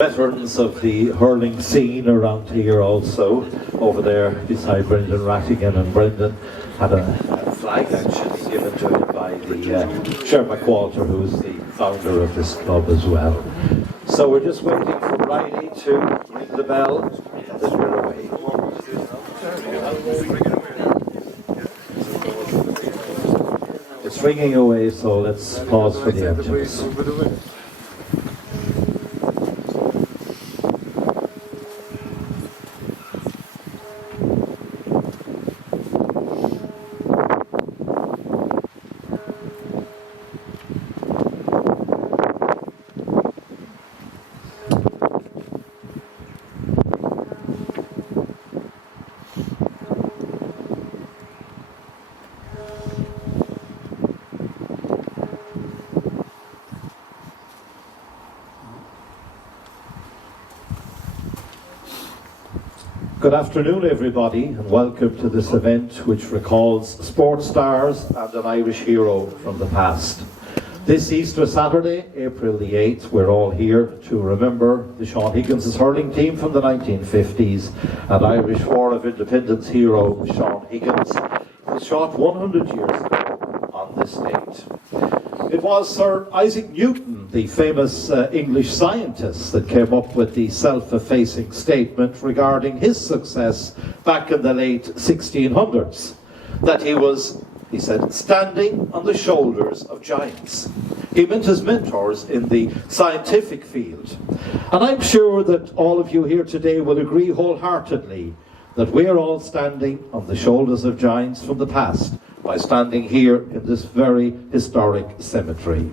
Veterans of the hurling scene around here also. Over there beside Brendan Rattigan, and Brendan had a flag actually given to him by the Shermac Walter, who's the founder of this club as well. So we're just waiting for Riley to ring the bell and then we're away. It's ringing away, so let's pause for the engines. Good afternoon everybody, and welcome to this event which recalls sports stars and an Irish hero from the past. This Easter Saturday, April the 8th, we're all here to remember the Sean Higgins' hurling team from the 1950s and Irish War of Independence hero Sean Higgins, who was shot 100 years ago on this date. It was Sir Isaac Newton, the famous English scientist, that came up with the self-effacing statement regarding his success back in the late 1600s, that he was, he said, standing on the shoulders of giants. He meant his mentors in the scientific field. And I'm sure that all of you here today will agree wholeheartedly that we're all standing on the shoulders of giants from the past by standing here in this very historic cemetery.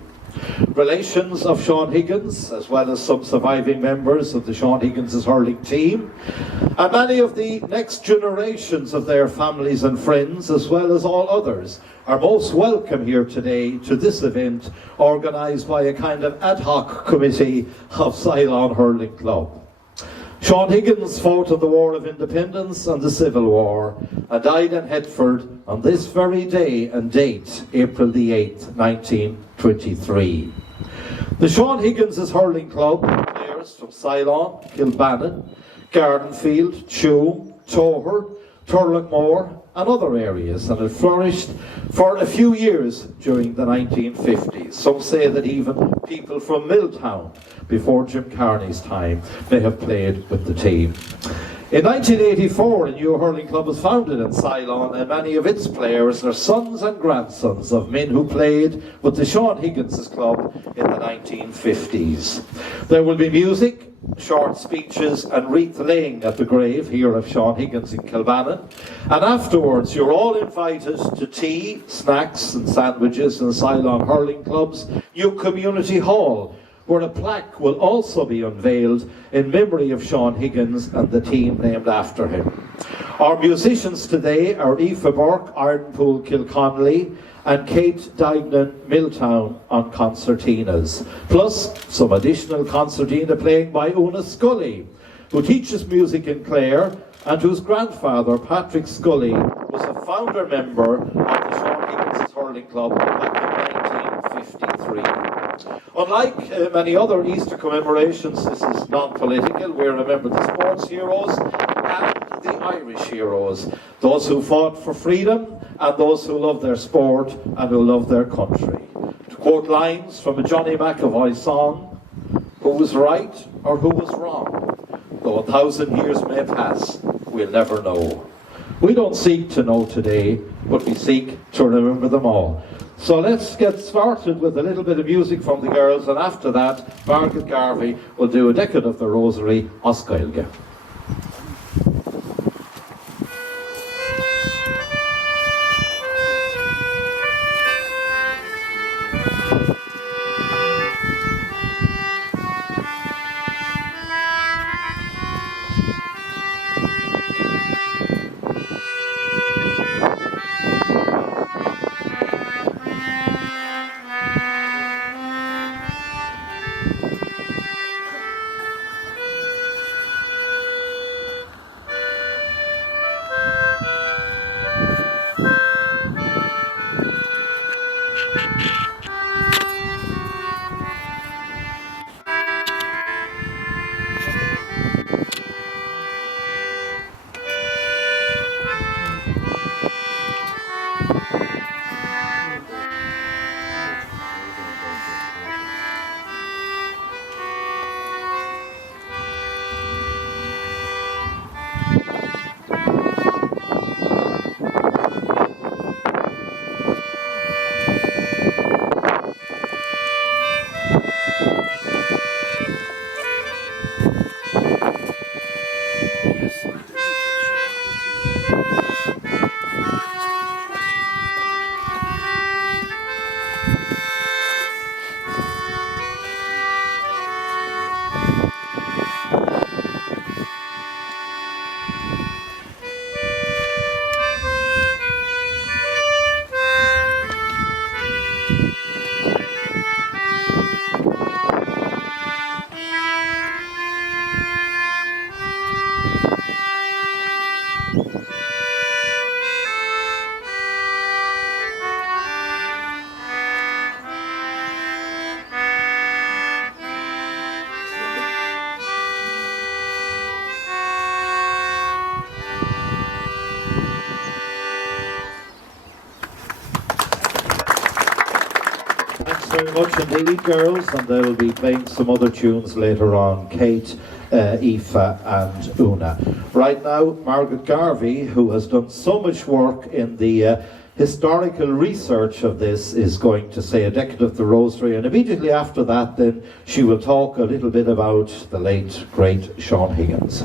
Relations of Sean Higgins, as well as some surviving members of the Sean Higgins' hurling team, and many of the next generations of their families and friends, as well as all others, are most welcome here today to this event organised by a kind of ad hoc committee of Sylane Hurling Club. Sean Higgins fought in the War of Independence and the Civil War and died in Headford on this very day and date, April the 8th, 1923. The Sean Higgins' Hurling Club had players from Sylane, Kilbannon, Gardenfield, Tuam, Toher, Turlockmore and other areas, and it flourished for a few years during the 1950s. Some say that even people from Milltown, before Jim Carney's time, may have played with the team. In 1984, a new hurling club was founded in Sylane, and many of its players are sons and grandsons of men who played with the Sean Higgins' club in the 1950s. There will be music, short speeches and wreath laying at the grave here of Sean Higgins in Kilbannon, and afterwards you're all invited to tea, snacks and sandwiches in Sylane Hurling Club's new community hall, where a plaque will also be unveiled in memory of Sean Higgins and the team named after him. Our musicians today are Aoife Burke, Ironpool Kilconnelly, and Kate Dignan Milltown on concertinas, plus some additional concertina playing by Una Scully, who teaches music in Clare and whose grandfather, Patrick Scully, was a founder member of the Sean Higgins' Hurling Club back in 1953. Unlike many other Easter commemorations, this is non-political. We remember the sports heroes and the Irish heroes, those who fought for freedom and those who love their sport and who love their country. To quote lines from a Johnny McAvoy song, who was right or who was wrong? Though 1,000 years may pass, we'll never know. We don't seek to know today, but we seek to remember them all. So let's get started with a little bit of music from the girls, and after that, Margaret Garvey will do a decade of the Rosary, Oscailge. much indeed, girls, and they'll be playing some other tunes later on, Kate, Aoife and Una. Right now, Margaret Garvey, who has done so much work in the historical research of this, is going to say a decade of the Rosary, and immediately after that then she will talk a little bit about the late, great Sean Higgins.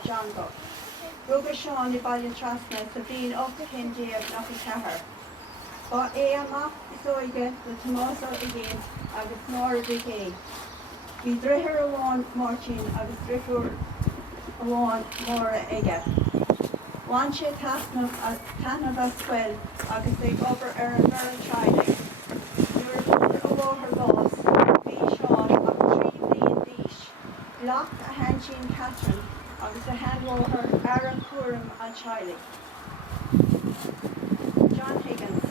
Sean Higgins, Sylane Hurling Club. Ba é amach is óige le Tomás Higgins agus nóir bigé. Bhí drithir amháin Martin agus drithúr amháin móra aige. Bhain sé tanamh a scoil agus ag obair ar an bhar tráideach. Nuair a bhóthar gás, bhí Seán ach trí bliain d'aois. Lach a haintín Catherine agus a handmhóthar ar an cuaram a tráideach. John Higgins,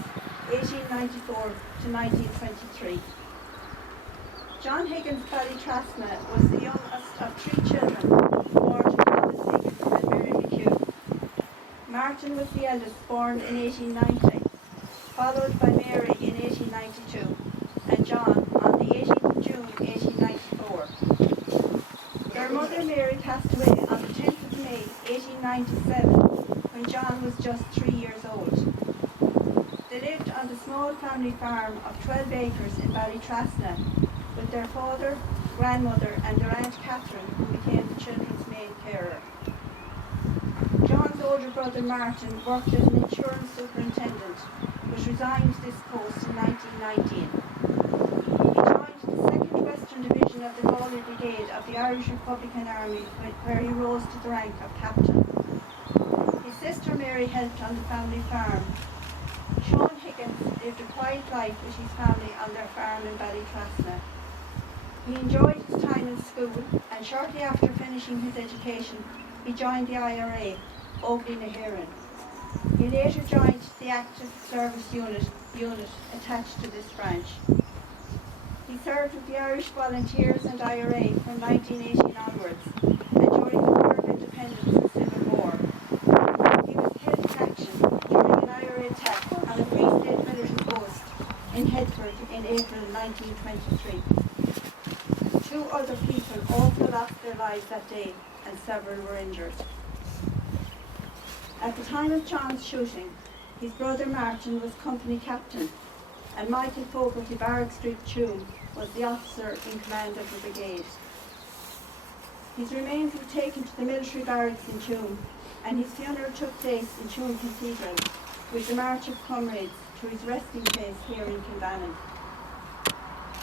1894 to 1923. John Higgins Ballytrasna was the youngest of three children, born to Thomas Higgins and Mary nephew. Martin was the eldest, born in 1890, followed by Mary in 1892, and John on the 18th of June 1894. Their mother Mary passed away on the 10th of May 1897, when John was just 3 years old. They lived on the small family farm of 12 acres in Ballytrasna with their father, grandmother and their Aunt Catherine, who became the children's main carer. John's older brother Martin worked as an insurance superintendent, but resigned this post in 1919. He joined the 2nd Western Division of the Galway Brigade of the Irish Republican Army, where he rose to the rank of captain. His sister Mary helped on the family farm. Sean Higgins lived a quiet life with his family on their farm in Ballytrasna. He enjoyed his time in school, and shortly after finishing his education he joined the IRA, opening a hearing. He later joined the Active Service unit attached to this branch. He served with the Irish Volunteers and IRA from 1918 onwards, and during the War of Independence and Civil War. He was held in action during an IRA attack on a Free State military post in Headford in April 1923. Two other people also lost their lives that day, and several were injured. At the time of John's shooting, his brother Martin was company captain, and Michael Fogarty Barrack Street Tuam was the officer in command of the brigade. His remains were taken to the military barracks in Tuam, and his funeral took place in Tuam Cathedral, with the March of Comrades to his resting place here in Kilbannon.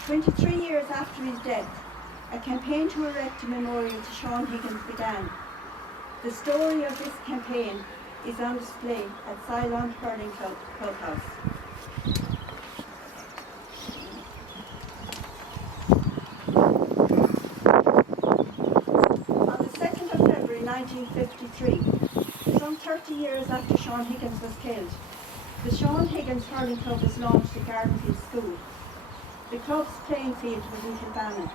23 years after his death, a campaign to erect a memorial to Sean Higgins began. The story of this campaign is on display at Sylane Hurling Club Clubhouse. On the 2nd of February 1953, some 30 years after Sean Higgins was killed, the Sylane Hurling Club was launched at Gardenfield School. The club's playing field was in Kilbannon.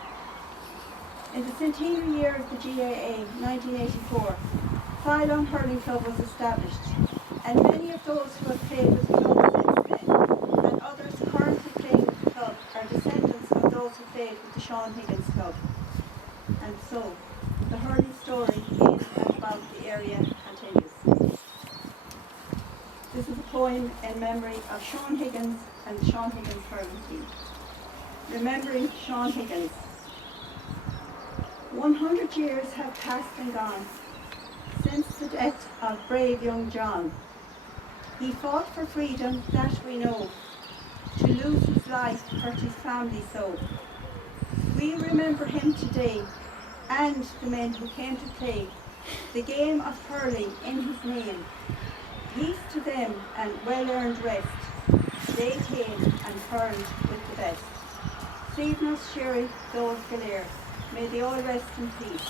In the centenary year of the GAA, 1984, Sylane Hurling Club was established, and many of those who have played with the club since then, and others currently playing with the club, are descendants of those who played with the Sean Higgins Club. And so, the hurling story in and about the area continues. This is a poem in memory of Sean Higgins and the Sean Higgins hurling team. Remembering Sean Higgins. 100 years have passed and gone since the death of brave young John. He fought for freedom, that we know. To lose his life hurt his family so. We remember him today, and the men who came to play the game of hurling in his name. Peace to them and well-earned rest. They came and hurled with the best. Stephen Sherry, those Galair. May they all rest in peace.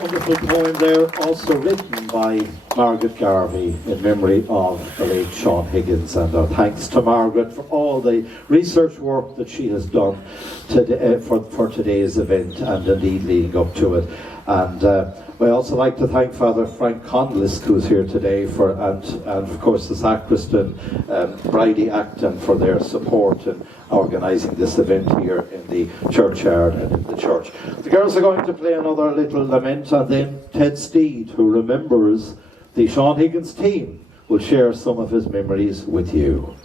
Wonderful poem there, also written by Margaret Garvey in memory of the late Sean Higgins, and our thanks to Margaret for all the research work that she has done today, for today's event, and indeed leading up to it. And I also like to thank Father Frank Conlisk, who's here today, and of course the sacristan Bridie Acton for their support in organising this event here in the churchyard and in the church. The girls are going to play another little lament, and then Ted Steed, who remembers the Sean Higgins team, will share some of his memories with you.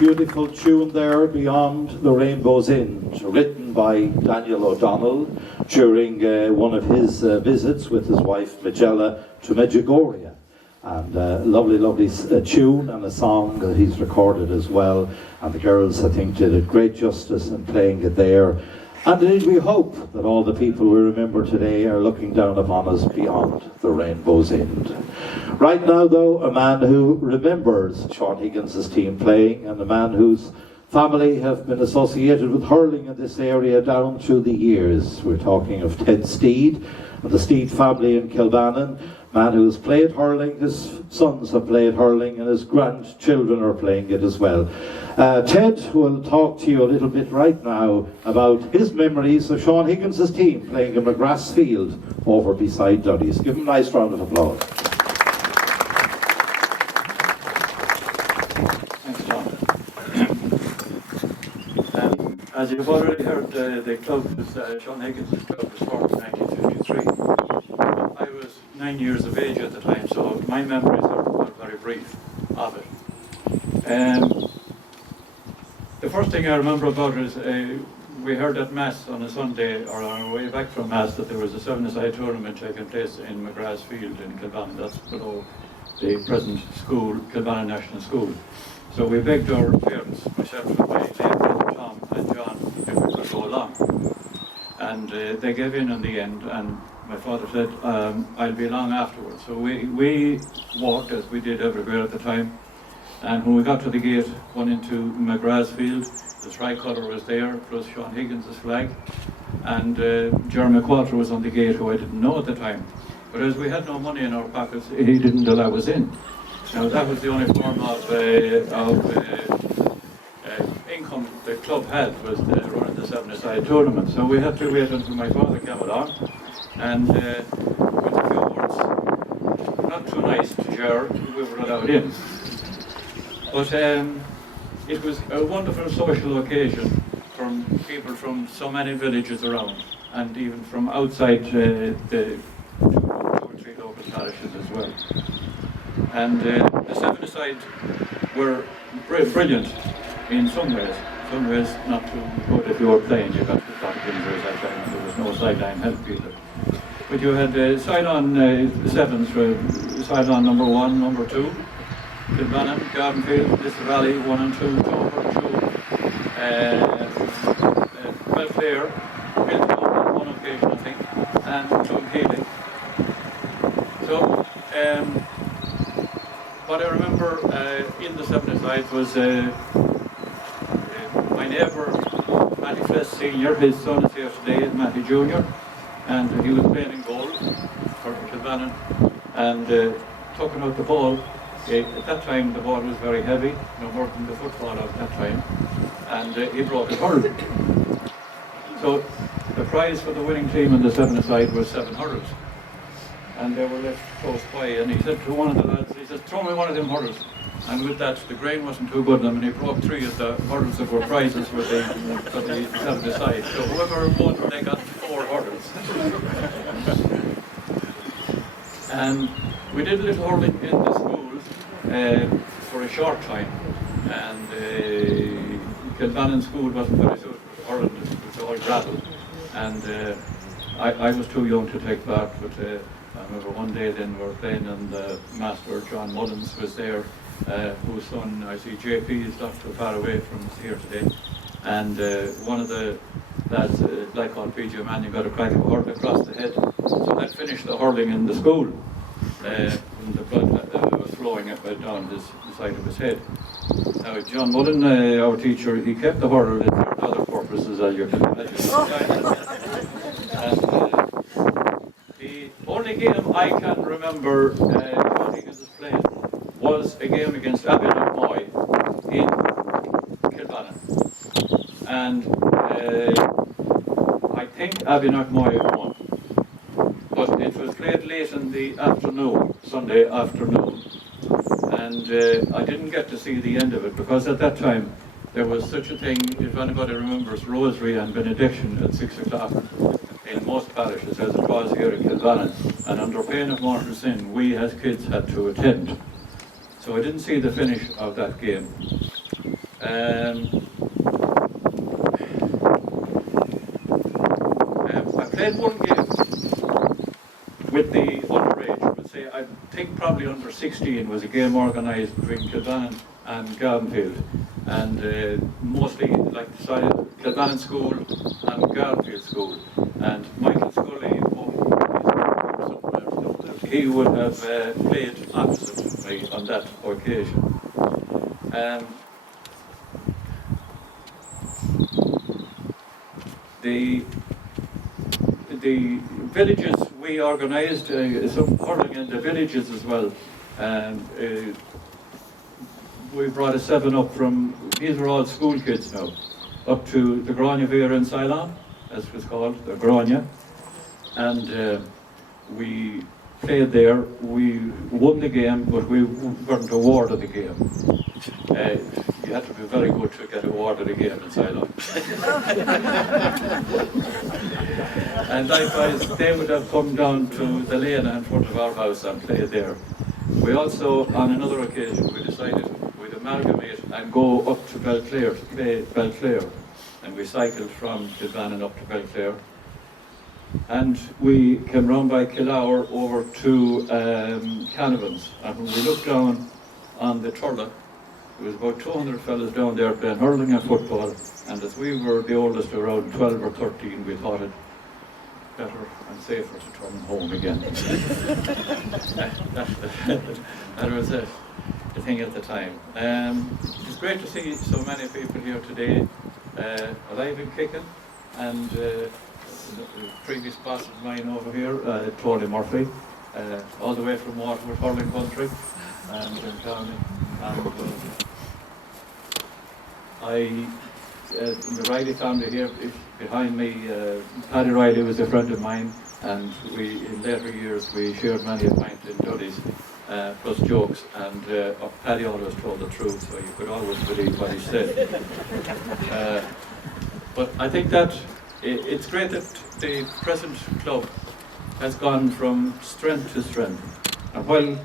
beautiful tune there, Beyond the Rainbow's End, written by Daniel O'Donnell during one of his visits with his wife Magella to Medjugorje. And lovely, lovely tune and a song that he's recorded as well. And the girls, I think, did it great justice in playing it there. And indeed we hope that all the people we remember today are looking down upon us beyond the rainbow's end. Right now, though, a man who remembers Sean Higgins' team playing, and a man whose family have been associated with hurling in this area down through the years. We're talking of Ted Steed and the Steed family in Kilbannon. Man who's played hurling, his sons have played hurling, and his grandchildren are playing it as well. Ted will talk to you a little bit right now about his memories of Sean Higgins' team playing in McGrath's Field over beside Dunnies. Give him a nice round of applause. Thanks, John. As you've already heard, the club was, Sean Higgins' club was formed in 1953. I was 9 years of age at the time, so my memories are very brief of it. The first thing I remember about it is we heard at Mass on a Sunday, or on our way back from Mass, that there was a seven-a-side tournament taking place in McGrath's Field in Kilbannon. That's below the present school, Kilbannon National School. So we begged our parents, myself and my late brother Tom and John, if we could go along. And they gave in the end, and my father said, I'll be along afterwards. So we walked, as we did everywhere at the time, and when we got to the gate, went into McGrath's Field, the tricolour was there, plus Sean Higgins' flag, and Jeremy Qualter was on the gate, who I didn't know at the time. But as we had no money in our pockets, he didn't allow us in. Now that was the only form of income the club had, was running the seven-a-side tournament. So we had to wait until my father came along, and with a few words, not too nice to share, we were allowed in. But it was a wonderful social occasion from people from so many villages around, and even from outside the 2 or 3 local parishes as well. And the seven-a-side were brilliant in some ways. Some ways not too good. If you were playing, you got a lot of injuries that time, and there was no sideline help either. But you had side-on sevens, side-on number 1, number 2, Kilbannon, Gardenfield, Liston Valley, 1 and 2, Dover, 2, Belfair, Milton on one occasion, I think, and Healing. So, what I remember in the seven-a-side was my neighbour, Matty Fless Senior, his son is here today, Matty Junior, and he was playing in goal for Kilbannon, and talking out the ball. At that time the ball was very heavy, no more than the football of that time, and he broke his hurl. So the prize for the winning team in the seven-a-side was 7 hurls, and they were left close by, and he said to one of the lads, he said, throw me one of them hurls. And with that, the grain wasn't too good on them, and he broke 3 of the hurls that were prizes for the seven-a-side. So whoever won, they got 4 hurls. And we did a little hurling in the schools for a short time, and Kilbannon school wasn't very suitable for hurling, it was all gravel, and I was too young to take part, but I remember one day then we were playing, and the master, John Mullins, was there, whose son, I see JP, is not too far away from us here today, and one of the lads, like called PJ Manning, got a crack of a hurl across the head, so that finished the hurling in the school, when the blood was flowing down the side of his head. Now, John Mullen, our teacher, he kept the hurl for other purposes, as you can imagine. And the only game I can remember Sean Higgins playing was a game against Abinagmoy in Kilbannon. And I think Abinagmoy won. But it was played late in the afternoon, Sunday afternoon. And I didn't get to see the end of it, because at that time there was such a thing, if anybody remembers, Rosary and Benediction at 6 o'clock in most parishes, as it was here in Kilbannon, and under pain of mortal sin, we as kids had to attend. So I didn't see the finish of that game. I played one game with the underage. I would say, I think probably under 16 was a game organised between Kilbannon and Gardenfield, and mostly like Kilbannon School and Gardenfield School, and Michael Scully, he would have played opposite me on that occasion. The villages we organised, some hurling in the villages as well, and we brought a 7 up from, these are all school kids now, up to the Grania Vera in Sylane, as it was called, the Grania, and we played there. We won the game, but we weren't awarded the game. You had to be very good to get awarded a game in Sylane. And likewise, they would have come down to the lane in front of our house and played there. We also, on another occasion, we decided we'd amalgamate and go up to Belclare to play Belclare. And we cycled from Kilbannon up to Belclare. And we came round by Kilower over to Cannavans. And when we looked down on the Turla, there was about 200 fellas down there playing hurling and football. And as we were the oldest, around 12 or 13, we thought it better and safer to turn home again. That was the thing at the time. It's great to see so many people here today, alive and kicking, and the previous boss of mine over here, Tony Murphy, all the way from Waterford Hurling Country, and in County. The Riley family here behind me, Paddy Riley was a friend of mine, and in later years we shared many a pint in Duddies, plus jokes, and Paddy always told the truth, so you could always believe what he said. But I think that it's great that the present club has gone from strength to strength. And while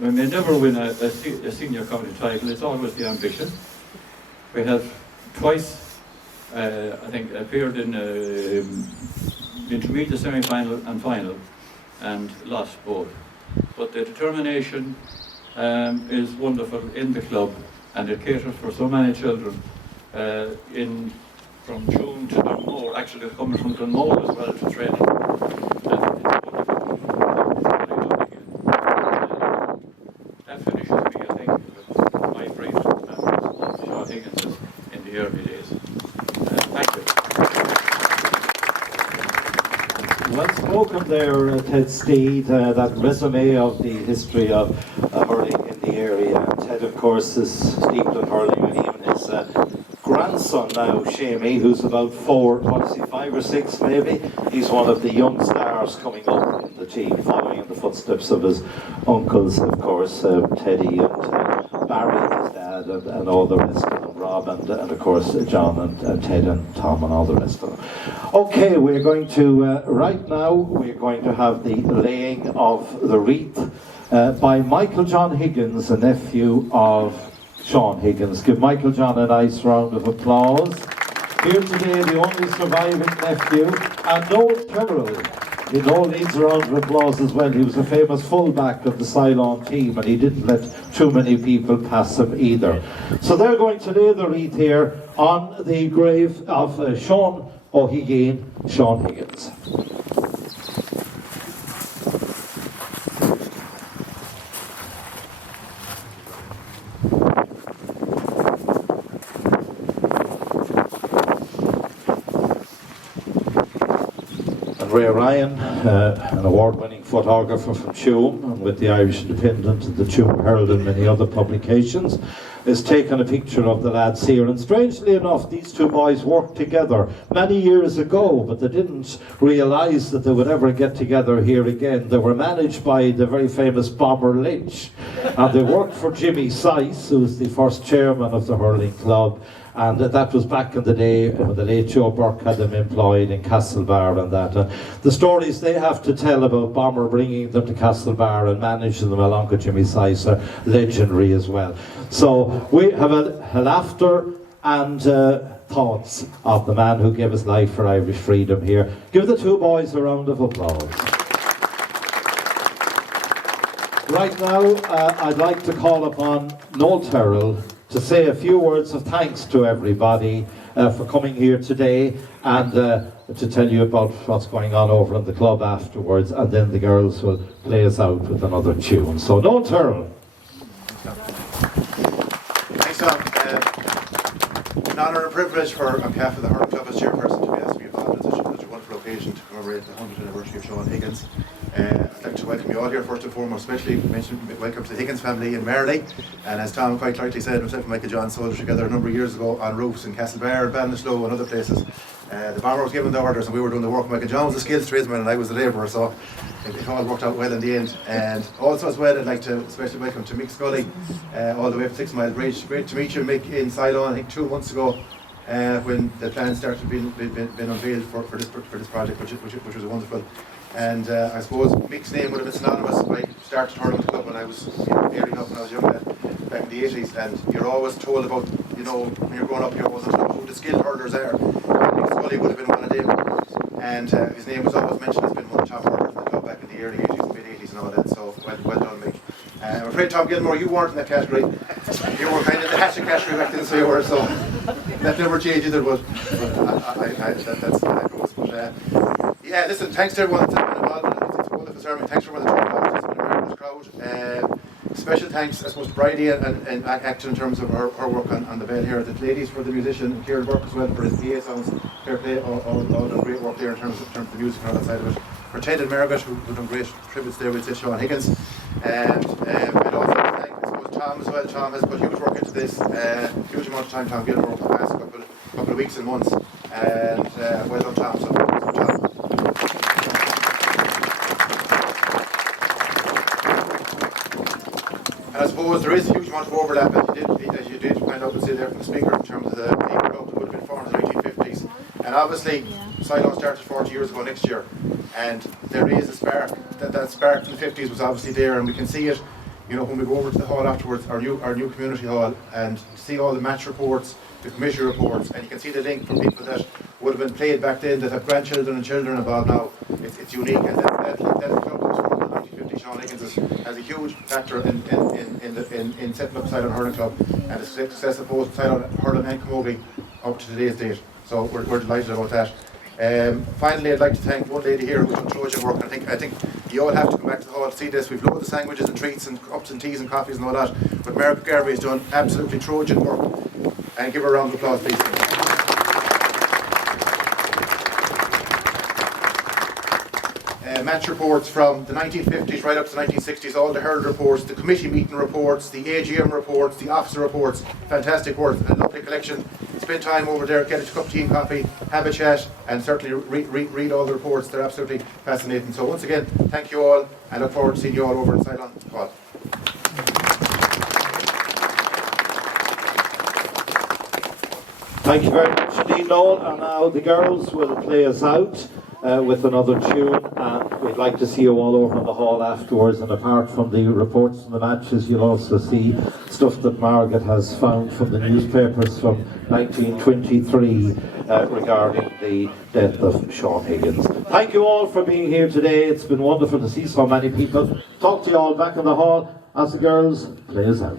we may never win a senior county title, it's always the ambition. We have twice, I think, appeared in intermediate semi-final and final, and lost both. But the determination is wonderful in the club, and it caters for so many children from June to Dunmore, actually coming from Dunmore as well to training. That finishes me, I think, with my brief memories of Sean Higgins in the early days. Thank you. Well spoken there, Ted Steed, that resume of the history of hurling in the area. Ted, of course, is steeped in hurling, and even his grandson now, Shamey, who's about 5 or 6 maybe. He's one of the young stars coming up in the team, following in the footsteps of his uncles, of course, Teddy and Barry, his dad, and all the rest of them, Rob, and of course John and Ted and Tom and all the rest of them. Okay, we're going to, right now, we're going to have the laying of the wreath by Michael John Higgins, a nephew of Sean Higgins. Give Michael John a nice round of applause. Here today, the only surviving nephew, and Noel Tyrrell. Noel needs a round of applause as well. He was a famous fullback of the Sylane team, and he didn't let too many people pass him either. So they're going to lay the wreath here on the grave of Sean O'Higgins, Sean Higgins. Ray Ryan, an award-winning photographer from Tuam, and with the Irish Independent and the Tuam Herald and many other publications, has taken a picture of the lads here. And strangely enough, these two boys worked together many years ago, but they didn't realise that they would ever get together here again. They were managed by the very famous Bomber Lynch, and they worked for Jimmy Syce, who was the first chairman of the hurling club, And that was back in the day when the late Joe Burke had them employed in Castlebar and that. The stories they have to tell about Bomber bringing them to Castlebar and managing them along with Jimmy Sice are legendary as well. So we have a laughter and thoughts of the man who gave his life for Irish freedom here. Give the two boys a round of applause. Right now, I'd like to call upon Noel Tyrrell to say a few words of thanks to everybody for coming here today, and to tell you about what's going on over in the club afterwards, and then the girls will play us out with another tune. So Noel Tyrrell. Thanks, Tom. An honour and a privilege on behalf of the Hurling Club as chairperson to be asked to be involved in such a wonderful occasion to commemorate the 100th anniversary of Sean Higgins. I'd like to welcome you all here first and foremost, especially welcome to the Higgins family in Marley. And as Tom quite rightly said, myself and Michael John soldiered together a number of years ago on roofs in Castlebar, Ballinasloe and other places. The bomber was given the orders and we were doing the work. Michael John was a skills tradesman and I was the labourer, so it all worked out well in the end. And also as well, I'd like to especially welcome to Mick Scully, all the way from 6 Mile Bridge. Great to meet you, Mick, in Sylane, I think 2 months ago, when the plan started being unveiled for this project, which was wonderful. And I suppose Mick's name would have been synonymous. I started hurling the club when I was gearing up when I was young back in the 80s, and you're always told about, when you're growing up, you're always told who the skilled hurlers are. Mick Scully would have been one of them, and his name was always mentioned as being one of the top hurlers in the club back in the early 80s, mid-80s and all that, so well done, Mick. I'm afraid, Tom Gilmore, you weren't in that category. You were kind of in the hatchet category back then, so you were, so that never changed either, but that's how it goes. But yeah, listen, thanks to everyone that's been involved. It's a wonderful ceremony. Thanks to everyone that's been involved. It's been a very nice crowd. Special thanks, I suppose, to Bridie and Action in terms of her work on the bell here. The ladies for the musician, and Kieran Burke as well for his PA sounds. Fair play, all done great work there in terms of the music and all that side of it. For Ted and Margaret, who've done great tributes there, we'd say Sean Higgins. And I'd also thank, I suppose, Tom as well. Tom has put huge work into this. Huge amount of time Tom Gilmore over the past couple of weeks and months. And well done, Tom. So, Tom. And I suppose there is a huge amount of overlap, as you did find out and say there from the speaker, in terms of the club that would have been formed in the 1950s. And obviously, Sylane started 40 years ago next year, and there is a spark. That spark in the 50s was obviously there, and we can see it, when we go over to the hall afterwards, our new community hall, and see all the match reports, the commission reports, and you can see the link from people that would have been played back then, that have grandchildren and children involved now. It's unique, and that club that was formed in 1950, Sean Higgins, has a huge factor in setting up Sylane Hurling Club and the success of both Sylane Hurling and Camogie up to today's date. So we're delighted about that. Finally, I'd like to thank one lady here who's done Trojan work. I think you all have to come back to the hall to see this. We've loads of sandwiches and treats and cups and teas and coffees and all that. But Margaret Garvey has done absolutely Trojan work. And give her a round of applause, please. Match reports from the 1950s right up to the 1960s, all the hurl reports, the committee meeting reports, the AGM reports, the officer reports. Fantastic work, a lovely collection. Spend time over there, get a cup of tea and coffee, have a chat, and certainly read all the reports. They're absolutely fascinating. So once again, thank you all, and look forward to seeing you all over in Sylane Hall. Thank you very much indeed, Noel. And now the girls will play us out with another tune, and we'd like to see you all over in the hall afterwards. And apart from the reports from the matches, you'll also see stuff that Margaret has found from the newspapers from 1923 regarding the death of Sean Higgins. Thank you all for being here today. It's been wonderful to see so many people. Talk to you all back in the hall as the girls play us out.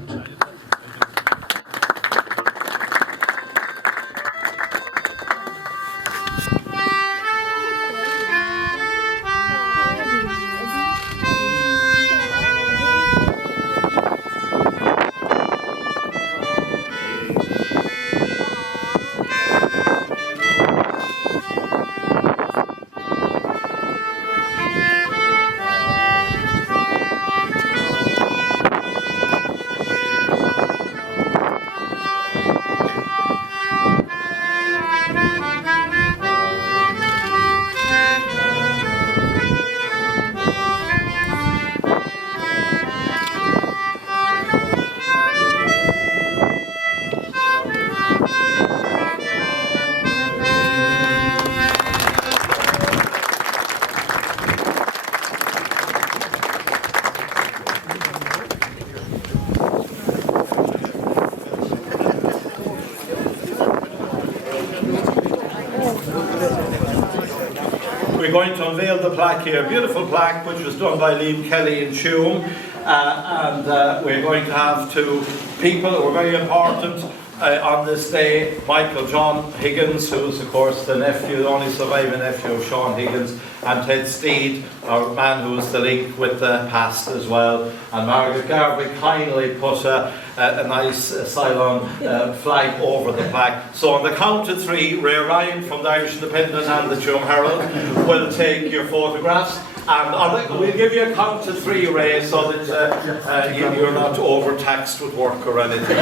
we're going to unveil the plaque here, a beautiful plaque which was done by Liam Kelly in Tuam, and we're going to have two people who are very important on this day. Michael John Higgins, who is of course the nephew, the only surviving nephew of Sean Higgins, and Ted Steed, our man who is the link with the past as well. And Margaret Garvey kindly put a nice Sylane flag over the plaque. So on the count of three, Ray Ryan from the Irish Independent and the Sylane Herald will take your photographs. And we'll give you a count of three, Ray, so that you're not overtaxed with work or anything.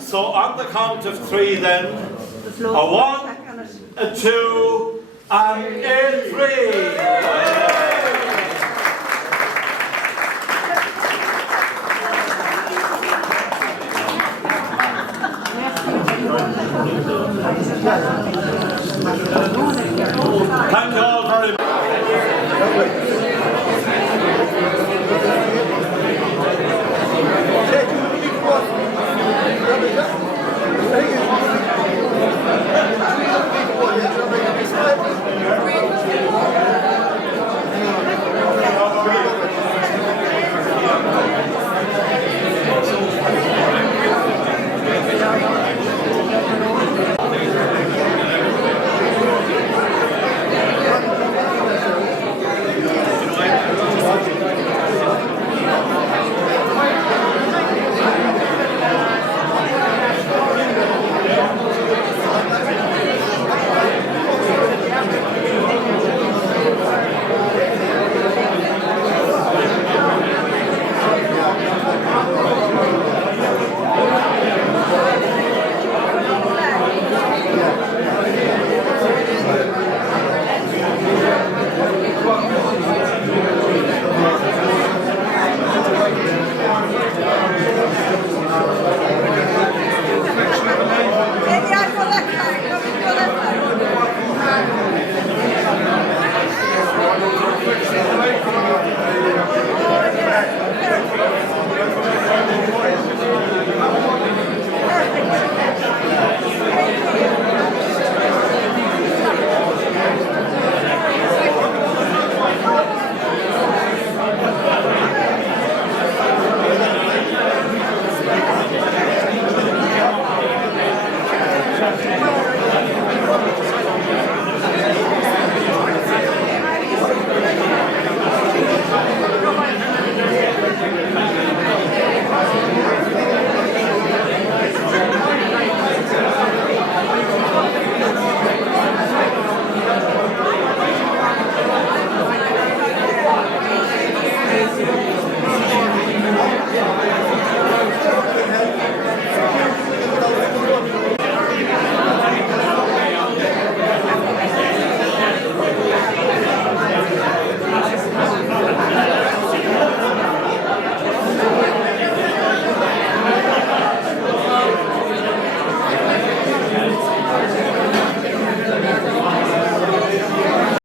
So on the count of three then, a one, a two, and a three.